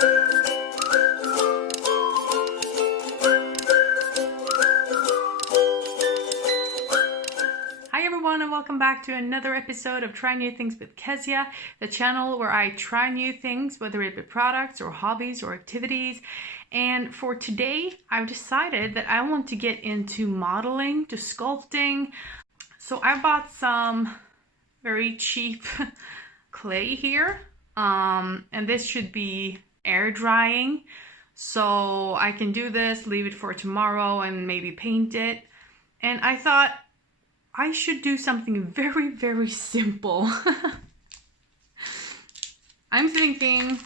Hi everyone, and welcome back to another episode of Try New Things with Kezia, the channel where I try new things, whether it be products or hobbies or activities. And for today, I've decided that I want to get into modeling, to sculpting. So I bought some very cheap clay here, and this should be air drying. So I can do this, leave it for tomorrow and maybe paint it. And I thought I should do something very, very simple. I'm thinking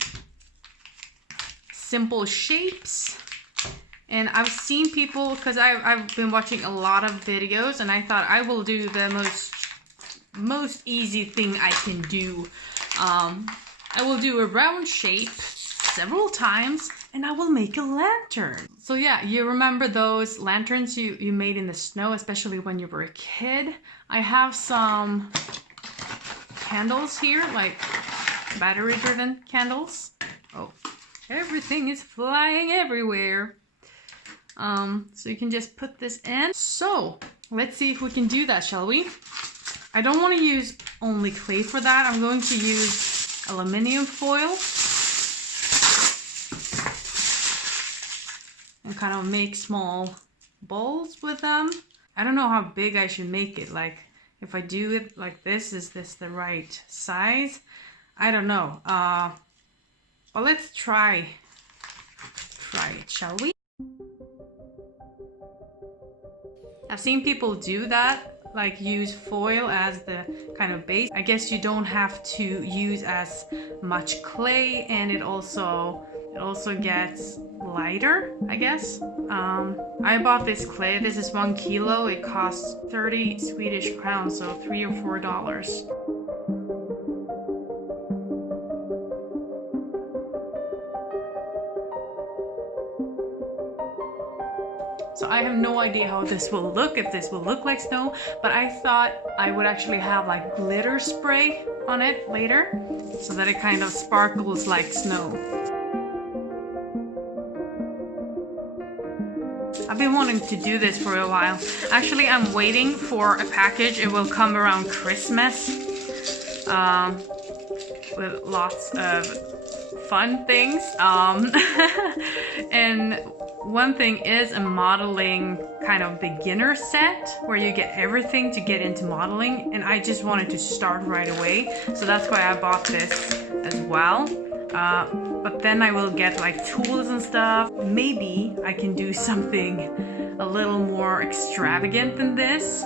simple shapes. And I've seen people, because I've been watching a lot of videos, and I thought I will do the most easy thing I can do. I will do a round shape several times, and I will make a lantern. So yeah, you remember those lanterns you made in the snow, especially when you were a kid? I have some candles here, like battery-driven candles. Oh, everything is flying everywhere. So you can just put this in. So let's see if we can do that, shall we? I don't want to use only clay for that. I'm going to use aluminum foil and kind of make small balls with them. I don't know how big I should make it. Like, if I do it like this, is this the right size? I don't know. But let's try it, shall we? I've seen people do that, like use foil as the kind of base. I guess you don't have to use as much clay, and it also gets lighter, I guess. I bought this clay. This is 1 kilo. It costs 30 Swedish crowns, so $3 or $4. So I have no idea how this will look, if this will look like snow, but I thought I would actually have like glitter spray on it later, so that it kind of sparkles like snow. I've been wanting to do this for a while. Actually, I'm waiting for a package. It will come around Christmas with lots of fun things. And one thing is a modeling kind of beginner set where you get everything to get into modeling, and I just wanted to start right away, so that's why I bought this as well. But then I will get like tools and stuff. Maybe I can do something a little more extravagant than this,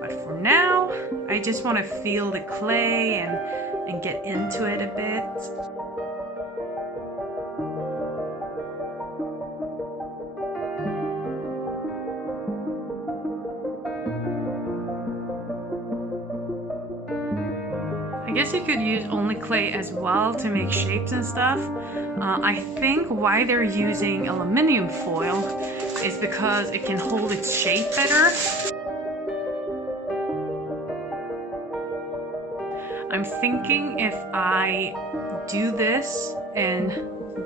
but for now I just want to feel the clay and get into it a bit. I guess you could use only clay as well to make shapes and stuff. I think why they're using aluminum foil is because it can hold its shape better. I'm thinking if I do this and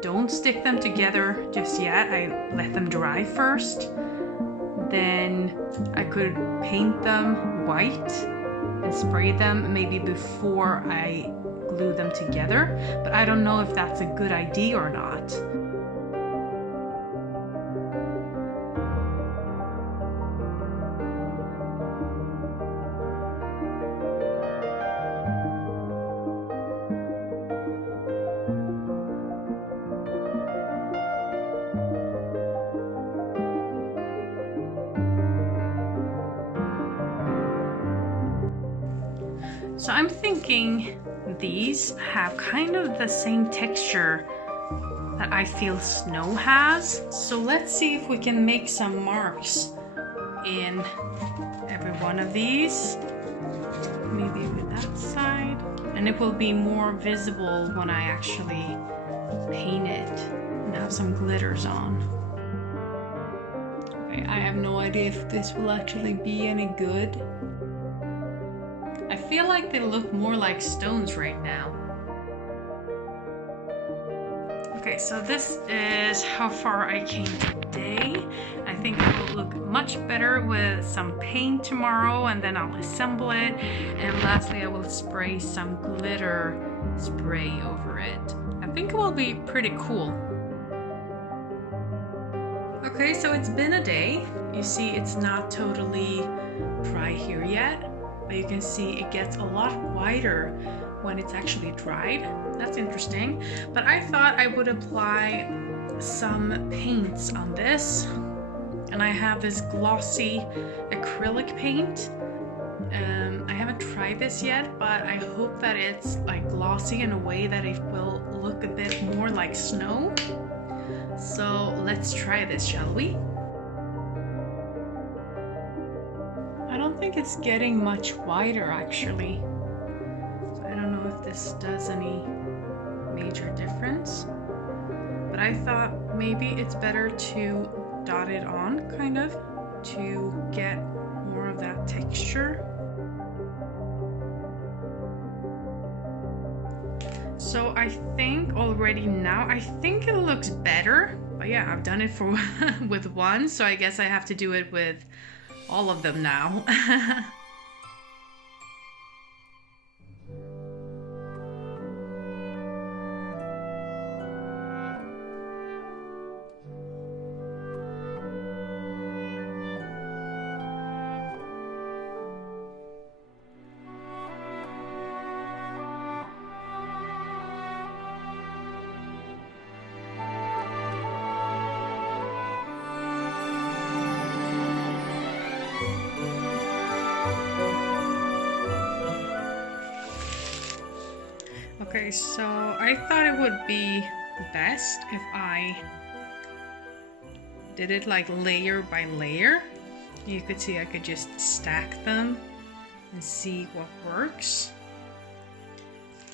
don't stick them together just yet, I let them dry first, then I could paint them white and spray them maybe before I glue them together, but I don't know if that's a good idea or not. So I'm thinking these have kind of the same texture that I feel snow has. So let's see if we can make some marks in every one of these. Maybe with that side. And it will be more visible when I actually paint it and have some glitters on. Okay, I have no idea if this will actually be any good. I feel like they look more like stones right now. Okay, so this is how far I came today. I think it will look much better with some paint tomorrow, and then I'll assemble it. And lastly, I will spray some glitter spray over it. I think it will be pretty cool. Okay, so it's been a day. You see it's not totally dry here yet, but you can see it gets a lot whiter when it's actually dried. That's interesting. But I thought I would apply some paints on this. And I have this glossy acrylic paint. I haven't tried this yet, but I hope that it's like glossy in a way that it will look a bit more like snow. So let's try this, shall we? I don't think it's getting much whiter actually. So I don't know if this does any major difference. But I thought maybe it's better to dot it on, kind of, to get more of that texture. So I think already now, I think it looks better. But yeah, I've done it for with one, so I guess I have to do it with all of them now. Okay, so I thought it would be best if I did it like layer by layer. You could see I could just stack them and see what works.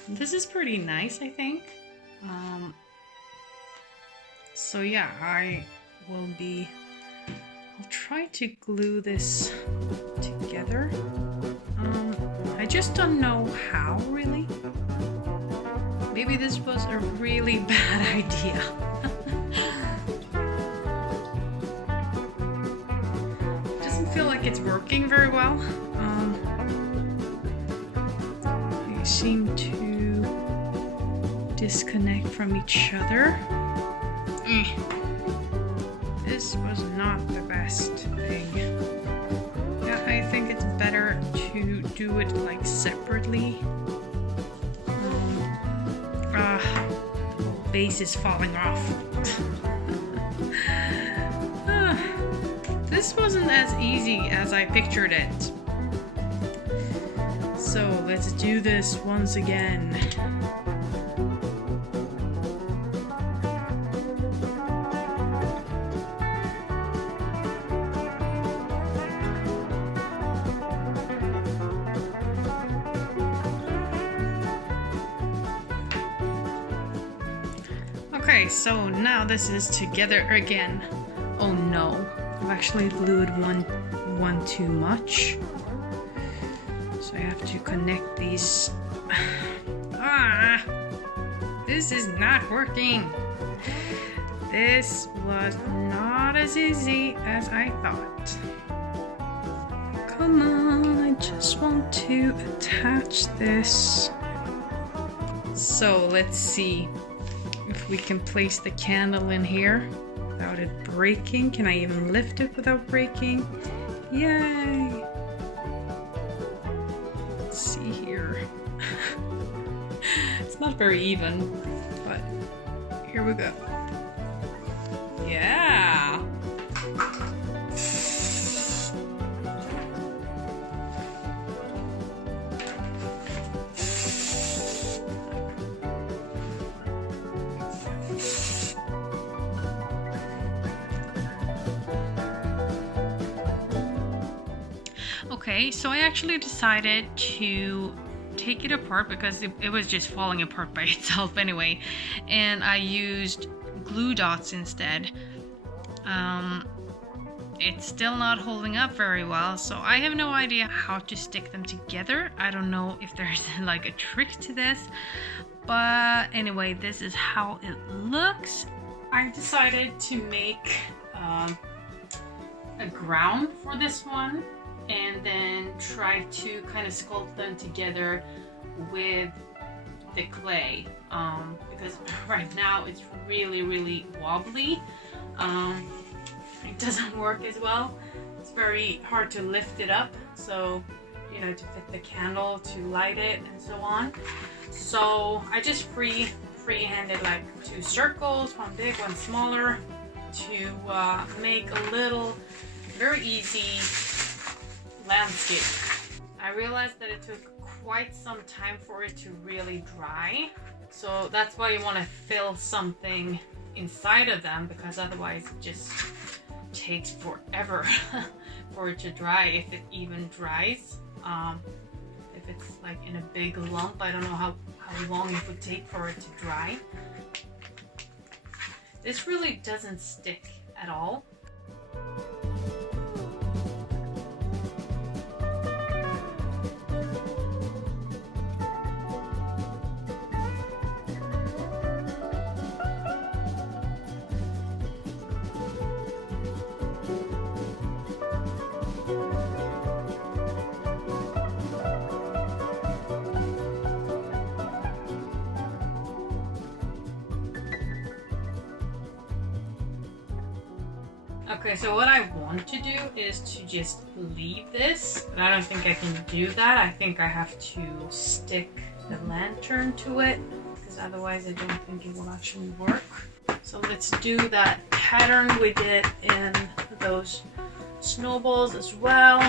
This is pretty nice, I think. So yeah, I'll try to glue this together. I just don't know how, really. Maybe this was a really bad idea. Doesn't feel like it's working very well. They seem to disconnect from each other. This was not the best thing. Yeah, I think it's better to do it like separately. The base is falling off. This wasn't as easy as I pictured it. So let's do this once again. Okay, so now this is together again. Oh no, I've actually glued one too much. So I have to connect these. This is not working. This was not as easy as I thought. Come on, I just want to attach this. So let's see if we can place the candle in here without it breaking. Can I even lift it without breaking? Yay! Let's see here. It's not very even, but here we go. Yeah! Okay, so I actually decided to take it apart because it was just falling apart by itself anyway, and I used glue dots instead. It's still not holding up very well, so I have no idea how to stick them together. I don't know if there's like a trick to this, But anyway, this is how it looks. I decided to make a ground for this one and then try to kind of sculpt them together with the clay, because right now it's really wobbly. It doesn't work as well. It's very hard to lift it up, so you know, to fit the candle, to light it, and so on. So I just freehanded like 2 circles, one big, one smaller, to make a little, very easy landscape. I realized that it took quite some time for it to really dry, so that's why you want to fill something inside of them, because otherwise it just takes forever for it to dry, if it even dries. If it's like in a big lump, I don't know how long it would take for it to dry. This really doesn't stick at all. Okay, so what I want to do is to just leave this, but I don't think I can do that. I think I have to stick the lantern to it, because otherwise I don't think it will actually work. So let's do that pattern we did in those snowballs as well.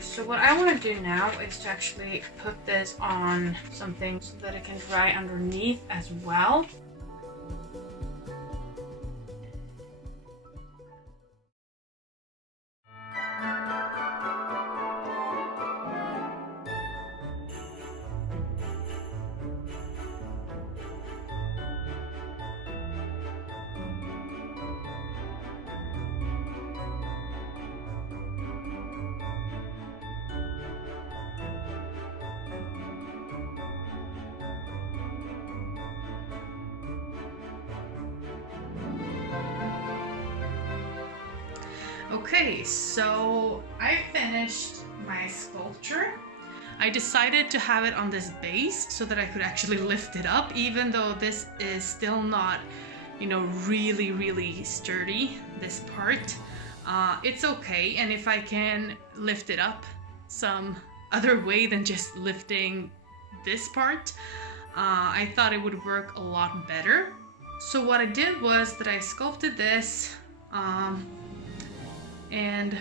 So what I want to do now is to actually put this on something so that it can dry underneath as well. Okay, so I finished my sculpture. I decided to have it on this base so that I could actually lift it up, even though this is still not, you know, really sturdy, this part. It's okay, and if I can lift it up some other way than just lifting this part, I thought it would work a lot better. So what I did was that I sculpted this, and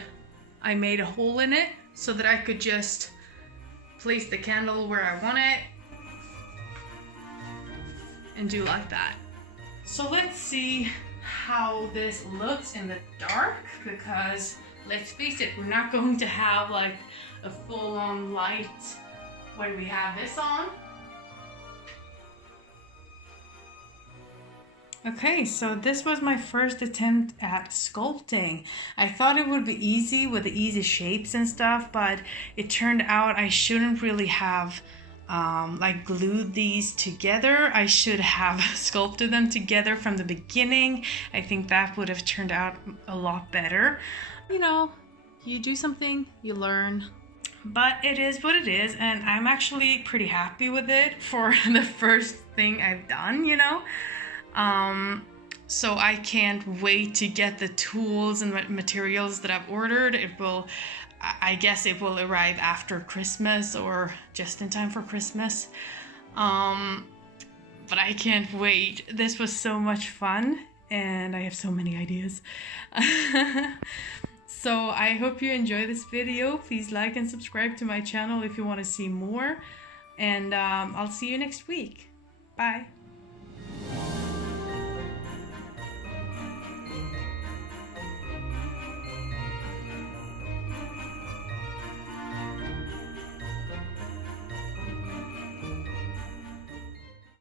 I made a hole in it so that I could just place the candle where I want it and do like that. So let's see how this looks in the dark, because let's face it, we're not going to have like a full-on light when we have this on. Okay, so this was my first attempt at sculpting. I thought it would be easy with the easy shapes and stuff, but it turned out I shouldn't really have like glued these together. I should have sculpted them together from the beginning. I think that would have turned out a lot better. You know, you do something, you learn. But it is what it is, and I'm actually pretty happy with it for the first thing I've done, you know? So I can't wait to get the tools and materials that I've ordered. I guess it will arrive after Christmas or just in time for Christmas. but I can't wait. This was so much fun, and I have so many ideas. So I hope you enjoy this video. Please like and subscribe to my channel if you want to see more. And I'll see you next week. Bye.